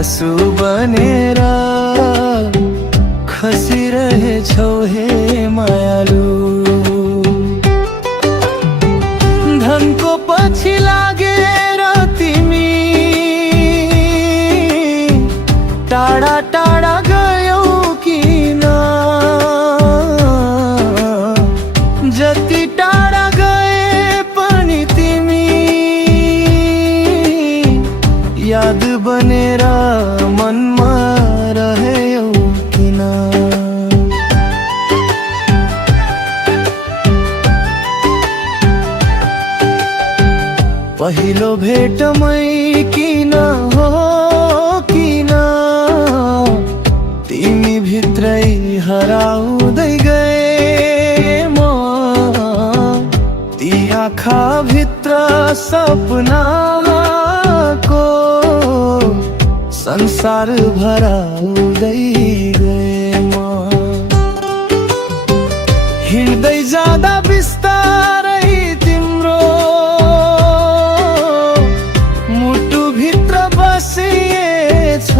आँसु बनेर खसिरहेछौ हे मायालु। धनको पछि लागेर तिमी टाढा टाढा गयौ किन? जति टाढा गए पनि तिमी याद बनेर मनमा रह्यौ किन? पहिलो भेटमै किन हो किन तिमी भित्रै हराउँदै गए म? ती आँखा भित्र सपनाको संसार भराउँदै गए म। हिँड्दै जाँदा बिस्तारै तिम्रो मुटु भित्र बसिएछ।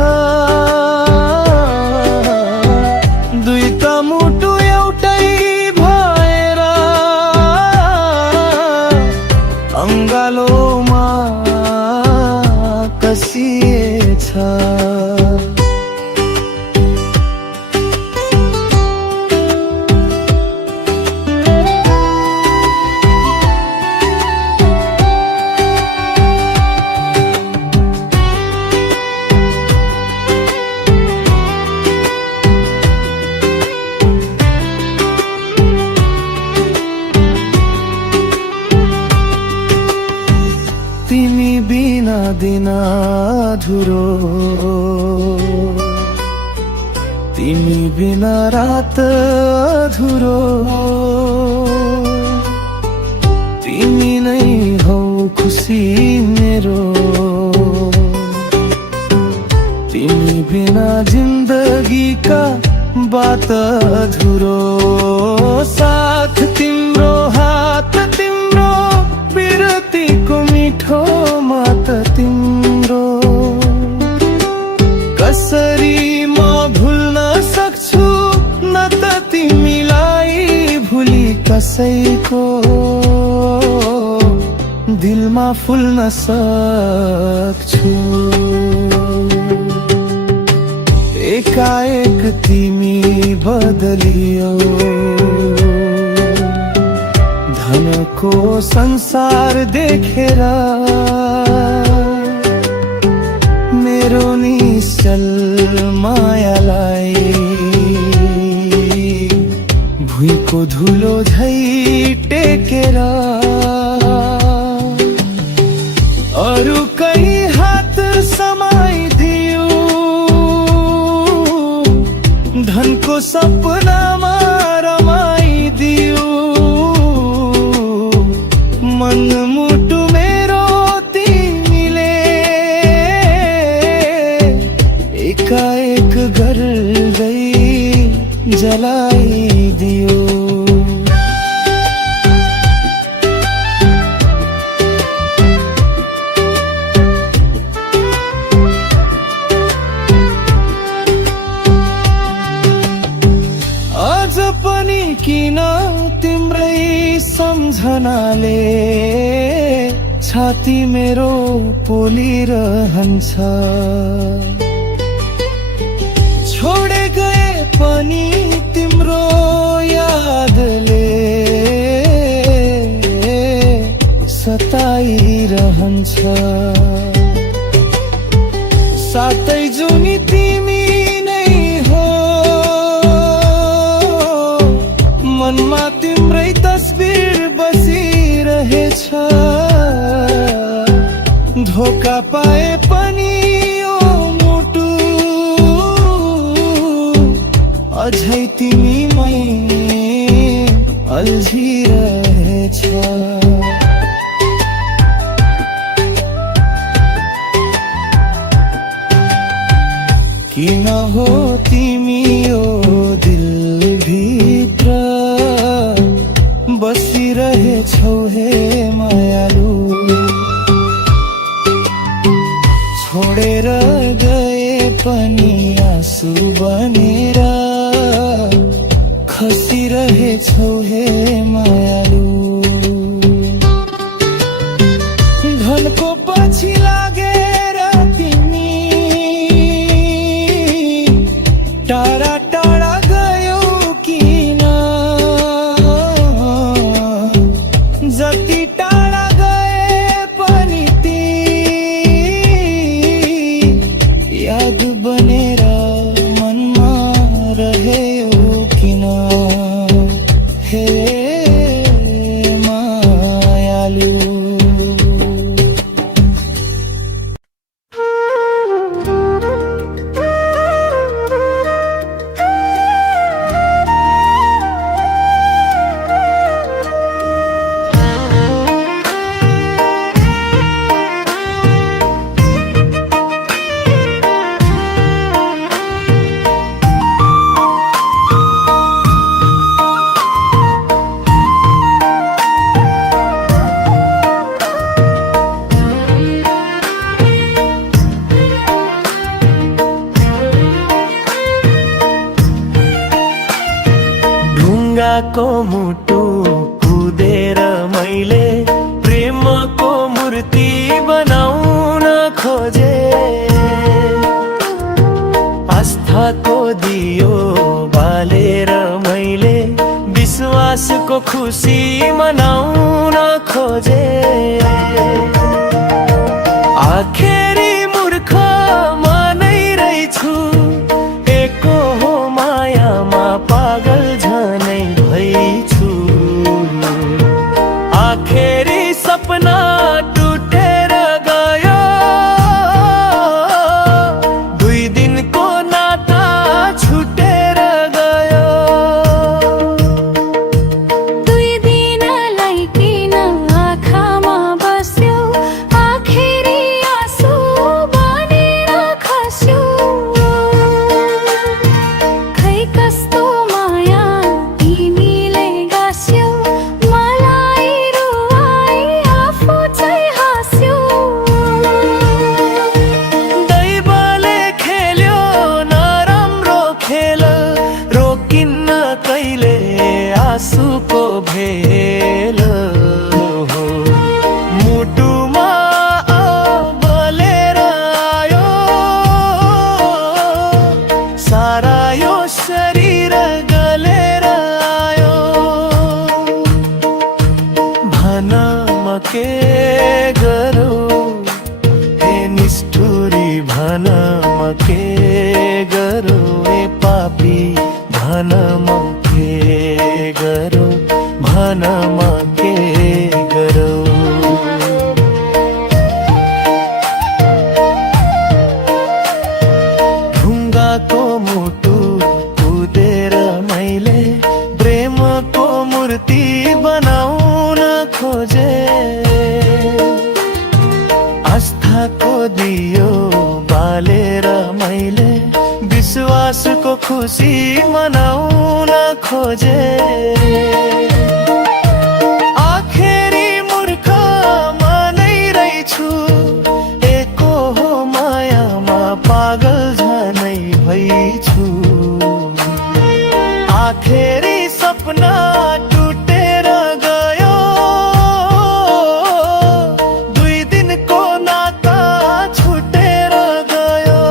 दुई त मुटु एउटै भएर अङ्गालोमा कसिएछ। तिमी बिना दिन अधुरो, तिमी बिना रात अधुरो। तिमी नै हौ खुसी मेरो, तिमी बिना जिन्दगीका बात अधुरो। साथ तिम्रो हात तिम्रो बिरतीको मिठो मात तिम्रो। कसरी म भुल्न सक्छु न त तिमीलाई भुली कसैको दिलमा फुल्न सक्छु। एकाएक तिमी बदलियौ, धनको संसार देखेर मेरो निश्चल मायालाई भुइँको धुलो झै टेकेर अरूकै हात समाइदियो। धनको सपनामा रमाइदियो। मन मुटु मेरो तिमीले एकाएक गर्दै जलाइदियो। अझ पनि किन तिम्रै सम्झनाले छाती मेरो पोलिरहन्छ। छोडे गए पनि तिम्रो यादले सताइरहन्छ। सातै जुनी तिमी नै हो, मनमा तिम्रै तस्बिर बसिरहेछ। धोका पाए पनि ओ मुटु अझै तिमीमै अल्झिरहेछ। किन हो तिमी ओ दिलभित्र बसिरहेछौ हे मायालु? छोडेर गए आँसु बनेर खसिरहेछौ हे मायालु। धनको पछि लागेर तिमी टाढा टाढा गयौ किन? जति टाढा गए पनि ती याद बनेर मनमा रह्यो किन? हे मायालु। ढुङ्गाको मुटु कुदेर मैले प्रेमको मूर्ति बनाउन खोजे। आस्थाको दियो बालेर मैले विश्वासको खुसी मनाउन खोजे। आखेरी मूर्ख मानै रहेछु, एको हो मायामा पागल झनै भइछु। आखेरी सपना टुटेर गयो, 2 दिनको नाता छुटेर गयो। 2 दिनलाई किन आँखामा बस्यो, आखेरी आँसु बनेर खस्यो। खै कस्तो माया तिमीले गास्यौ, मलाई रुवाई आफू चाहिँ हाँस्यो। दैवले खेल्यो नराम्रो खेल, रोकिन्न कहिले आँसुको भेल। मुटुमा बलेर आयो, सारा यो शरीर गलेर आयो। भन म के गरौँ हे निष्ठुरी, भन म के गरौँ हे पापी, भन म के गरौँ, भन म के गरौँ। ढुङ्गाको मुटु कुदेर मैले प्रेमको मूर्ति बनाउन खोजे। आस्थाको दियो बालेर मैले विश्वासको खुसी मनाउन खोजे। आखेरी मूर्ख मानै रहेछु, एको हो मायामा पागल झनै भइछु। आखेरी सपना टुटेर गयो, 2 दिनको नाता छुटेर गयो।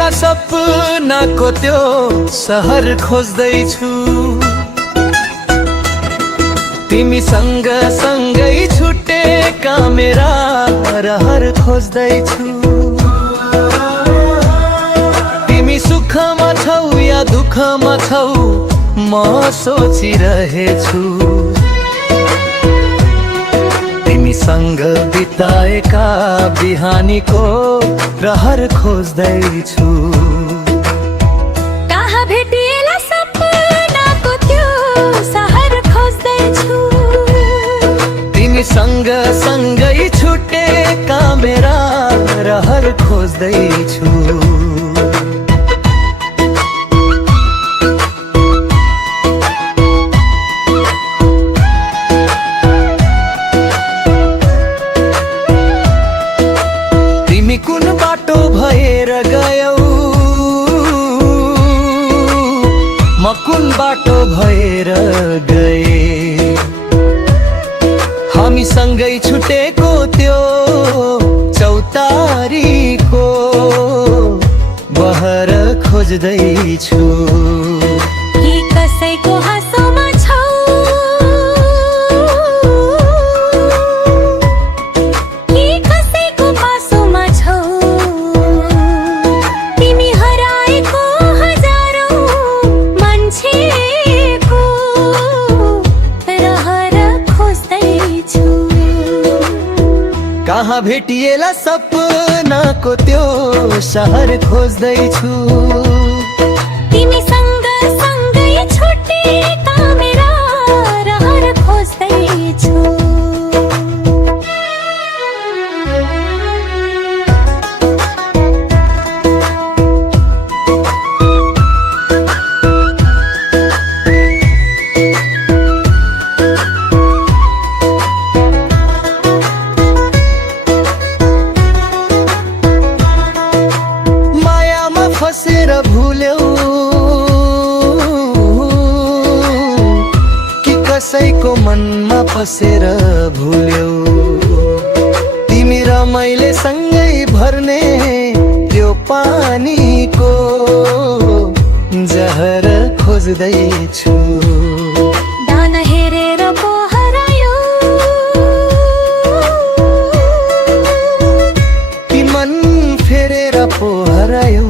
भेटिएला सपनाको त्यो सहर खोज्दैछु तिमीसँग सँगै छुटेका मेरा रहर खोज्दैछु तिमी सुखमा छौ या दुःखमा छौ म सोचिरहेछु तिमीसँग बिताएका बिहानीको रहर खोज्दैछु कहाँ भेटिएला सपनाको त्यो सहर खोज्दैछु तिमीसँग सँगै छुटेका मेरा रहर खोज्दैछु कुन बाटो भएर गयौ म कुन बाटो भएर गए हामी सँगै छुटेको त्यो चौतारीको बहर खोज्दैछु कि कसैको हाँसोमा छौ कि कसैको पासोमा छौ तिमी हराएको हजारौं मान्छेको रहर खोज्दैछु कहाँ भेटिएला सपनाको त्यो सहर खोज्दैछु तिमीसँग सँगै छुटेका मेरा रहर खोज्दैछु फसेर भुल्यौ कि कसैको मनमा फसेर भुल्यौ तिमी र मैले सँगै भर्ने त्यो पानीको जहर खोज्दैछु दान हेरेर पो हरायो कि मन फेरेर पो हरायौ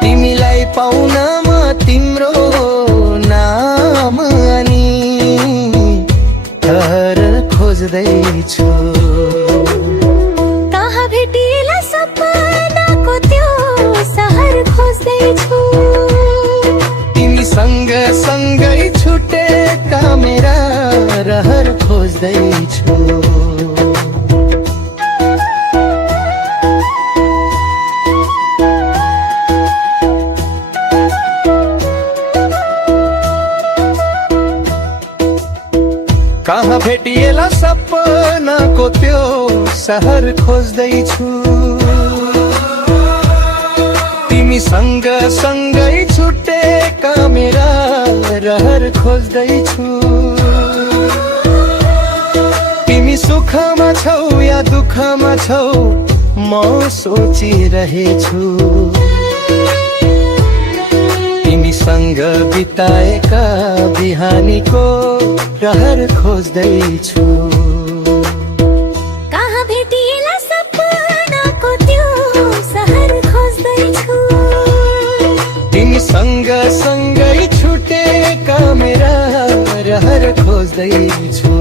तिमीलाई पाउन म तिम्रो नाम अनि घर खोज्दैछु कहाँ भेटिएला सपनाको त्यो सहर खोज्दैछु तिमीसँग सँगै छुटेका मेरा रहर खोज्दैछु कहाँ भेटिएला सपनाको त्यो सहर खोज्दैछु तिमीसँग सँगै छुटेका मेरा रहर खोज्दैछु तिमी सुखमा छौ या दुःखमा छौ म सोचिरहेछु तिमीसँग बिताएका बिहानीको रहर खोज्दैछु कहाँ भेटिएला सपनाको त्यो सहर खोज्दैछु तिमीसँग सँगै छुटेका मेरा रहर खोज्दैछु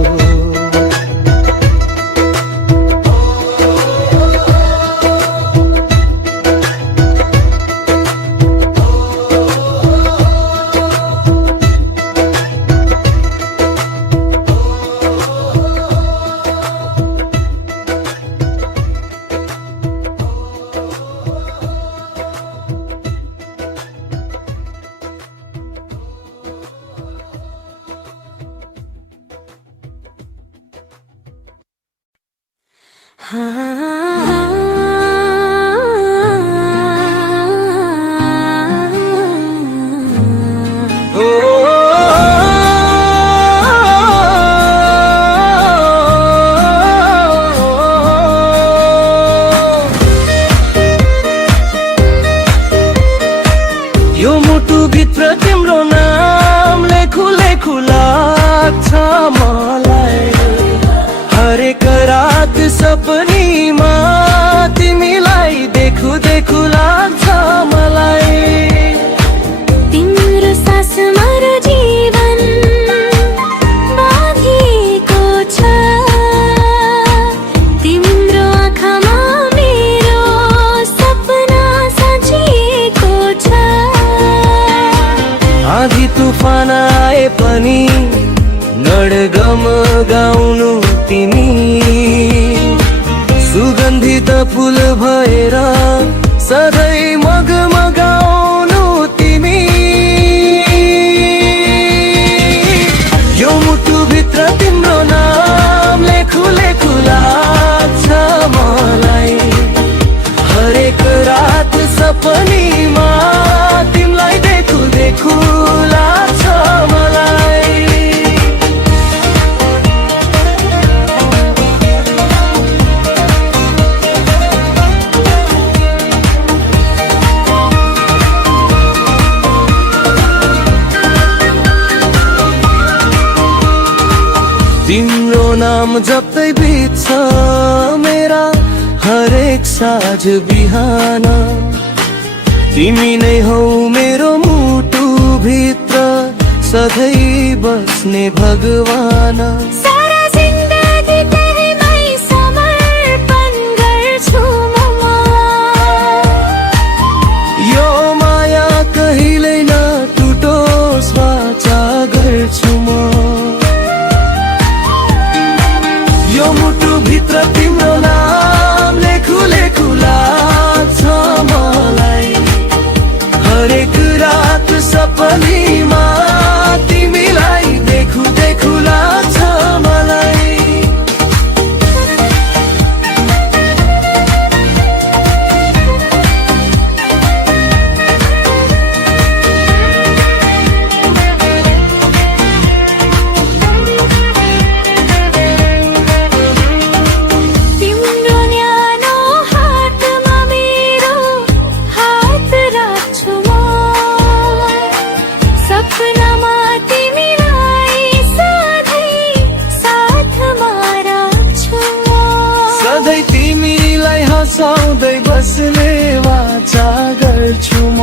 तुफान आए पनि नडगम गाउनु तिमी, सुगन्धित फुल भएर सधैँ मगमगाउनु तिमी। यो मुटुभित्र तिम्रो नाम लेखु लेखु लाग्छ मलाई, हरेक रात सपनीमा तिमीलाई देखु देखु लाग्छ मलाई। तिम्रो नाम जप्दै बित्छ मेरा हरेक साँझ बिहान, तिमी नै हौ मेरो मुटु भित्र सधैँ बस्ने भगवान। सारा जिन्दगी तिमीमै समर्पण गर्छु म, यो माया कहिल्यै नटुटोस् वाचा गर्छु म। यो मुटु भित्र तिम्रो नाम लेखु लेखु लाग्छ मलाई, हरेक रात सपनीमा तिमीलाई देखु देखु लाग्छ मलाई। हँसाउँदै बस्ने वाचा गर्छु म,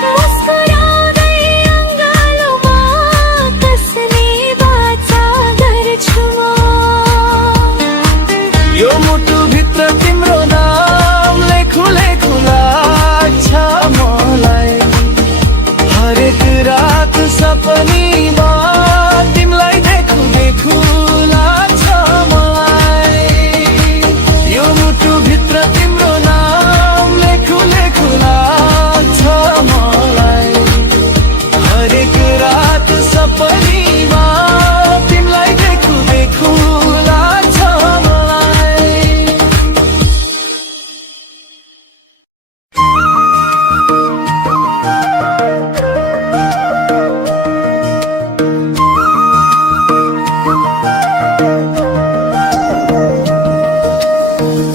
मुस्कुराउँदै अङ्गालोमा कस्ने वाचा गर्छु म। यो मुटुभित्र तिम्रो नाम लेखु लेखु लाग्छ मलाई, हरेक रात सपनीमा तिमीलाई देखु देखु लाग्छ मलाई। यो मुटुभित्र तिम्रो नाम लेखु लेखु लाग्छ मलाई, हरेक रात सपनीमा तिमीलाई देखु देखु लाग्छ मलाई।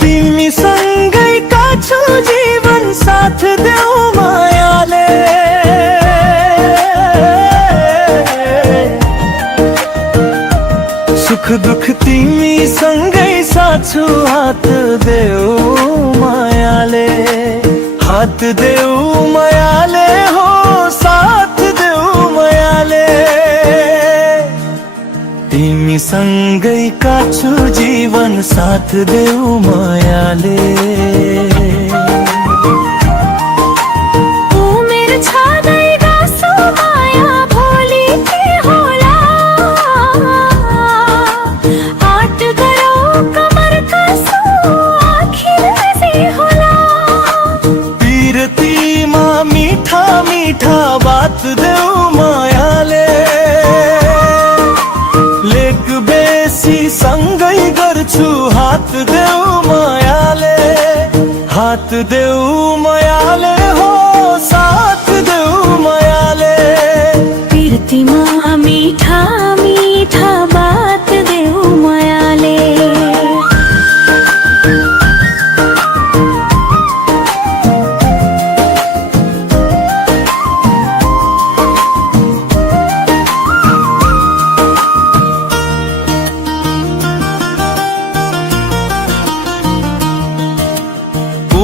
तिमीसँगै काछु जीवन साथ देऊ मायाले, सुख दुख तिमीसँगै साछु हात देऊ मायाले, हात देऊ मायाले हो साथ देऊ मायाले। तिमीसँगै काछु जीवन साथ देऊ मायाले। उमेर छँदै गाँसो माया भोलि के होला, आट गरौ कमर कसो आखिर जे होला। पिरतीमा मीठा मीठा बात देऊ मायाले, लेक बेसी सँगै गर्छु हात देऊ मायाले, हात देऊ मायाले हो साथ देऊ मायाले। पिरतीमा मीठा मीठा बात देऊ मायाले।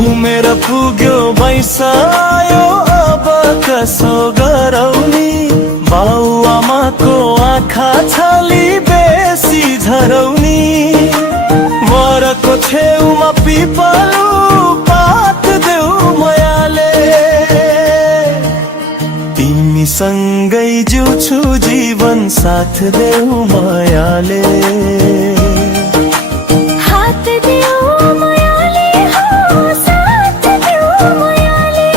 उमेर पुग्यो बैसायो अब कसो गरौनी, बाउ आमाको आँखा छली बेसी झरौनी। वरको छेउमा पिपलु पात देऊ मायाले, तिमीसँगै जिउँछु जीवन साथ देऊ मायाले हात देऊ मायाले हो साथ देऊ मायाले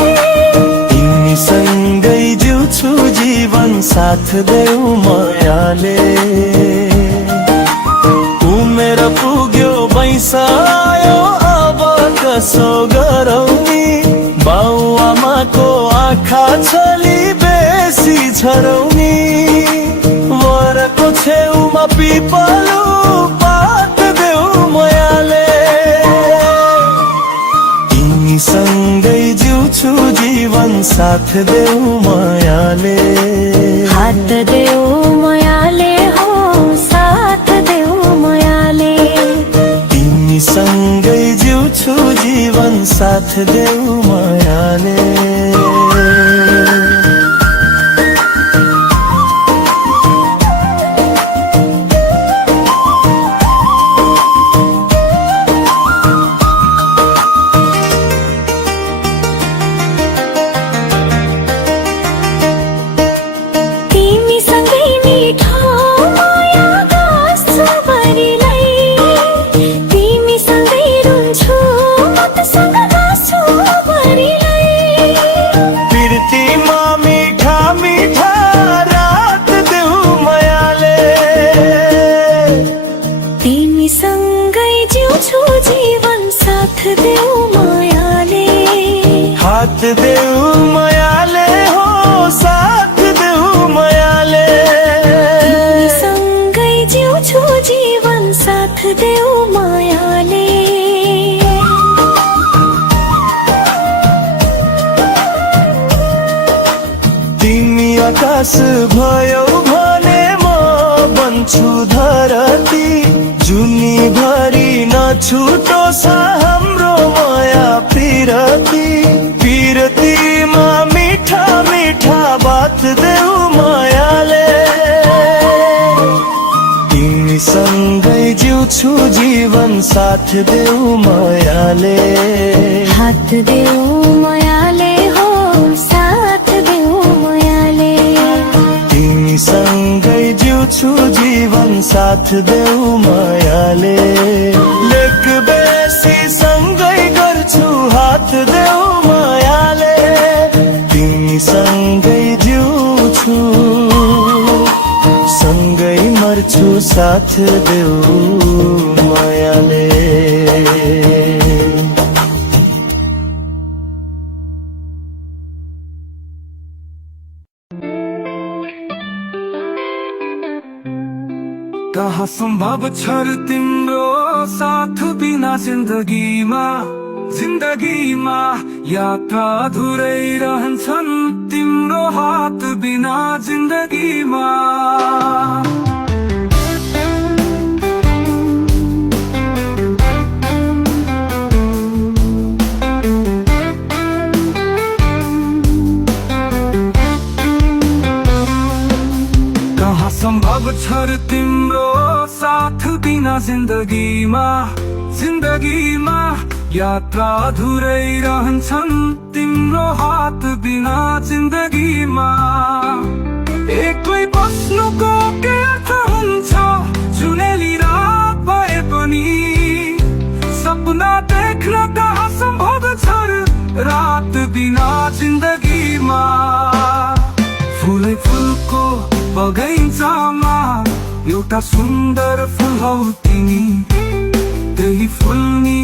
तिमीसँगै जिउँछु जीवन साथ देऊ मायाले उमेर पुग्यो बैसायो अब कसो गरौँ नि बाउ आमाको आँखा छली बेसी झरौनी वरको छेउमा पिपलु पात देऊ मायाले तिमीसँगै जिउँछु जीवन साथ देऊ मायाले हात देऊ मायाले हो साथ देऊ मायाले तिमीसँगै जिउँछु जीवन साथ देऊ मायाले हात देऊ मायाले हो साथ देऊ मायाले सँगै जिउँछु जीवन साथ देऊ मायाले तिमी आकाश भयो भने म बन्छु धरती जुनी भरि नछुटोस् हाम्रो माया पिरती पिरतीमा मिठा मिठा बात देऊ मायाले तिमीसँगै जिउँछु जीवन साथ देऊ मायाले हात देऊ मायाले हो साथ देऊ मायाले तिमीसँगै जिउँछु जीवन साथ देऊ मायाले लेक बेसी सँगै गर्छु हात देऊ मायाले तिमीसँगै जिउँछु सँगै मर्छु साथ देऊ मायाले कहाँ सम्भव छ र तिम्रो साथ बिना जिन्दगीमा यात्रा अधुरै रहन्छन् तिम्रो हात बिना जिन्दगीमा कहाँ सम्भव छ र तिम्रो साथ बिना जिन्दगीमा यात्रा अधुरै रहन्छन् तिम्रो हात बिना जिन्दगीमा एक्लै बस्नुको के अर्थ हुन्छ जुनेली रात भए पनि सपना देख्न कहाँ सम्भव छ र रात बिना जिन्दगीमा फुलै फुलको बगैँचामा एउटा सुन्दर फुल हौ तिमी त्यही फुल नि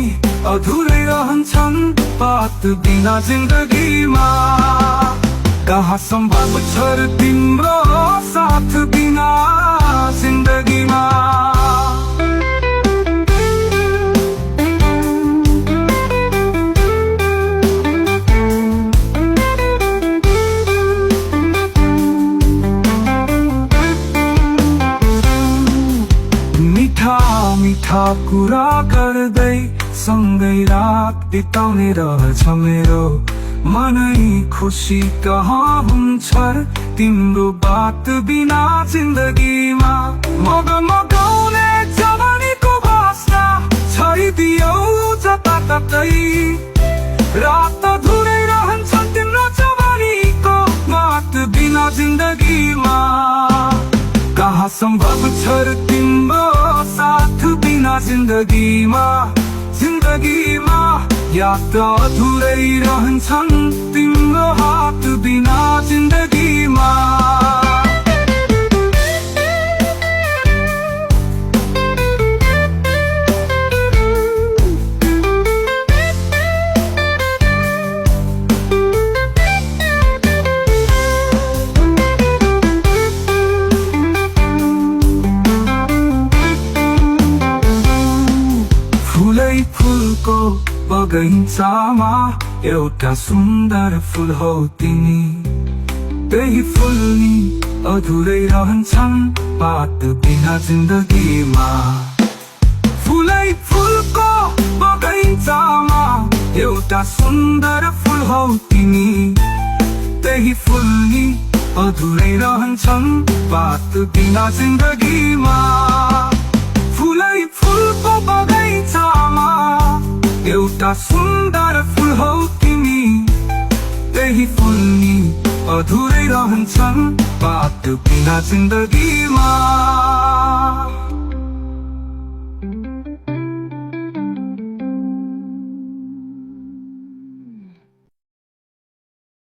अधुरै रहन्छन् बात बिना जिन्दगीमा कहाँ सम्भव छ र तिम्रो साथ बिना जिन्दगीमा मिठा कुरा गर्दै सँगै रात बिताउने रहछ मेरो मनै खुसी कहाँ हुन्छ तिम्रो बात बिना जिन्दगीमा मगाउने जवानीको भाषा छरिदियौ जताततै रात अधुरै रहन्छ तिम्रो जवानीको बात बिना जिंदगीमा कहाँ संभव छ र तिम्रो साथ बिना जिंदगीमा याद त अधुरै रहन्छन् तिम्रो हात बिना जिंदगीमा फुलको बगैँचामा एउटा सुन्दर फुल हौ तिमी त्यही फुल नि अधुरै रहन्छन् पात बिना जिन्दगीमा फुलको बगैँचामा एउटा सुन्दर फुल हौ तिमी त्यही फुल नि अधुरै रहन्छन् पात बिना जिन्दगीमा फुलको बगैँचामा एउटा सुन्दर फुल हौ तिमी त्यही फुल नि अधुरै रहन्छन् पात बिना जिन्दगीमा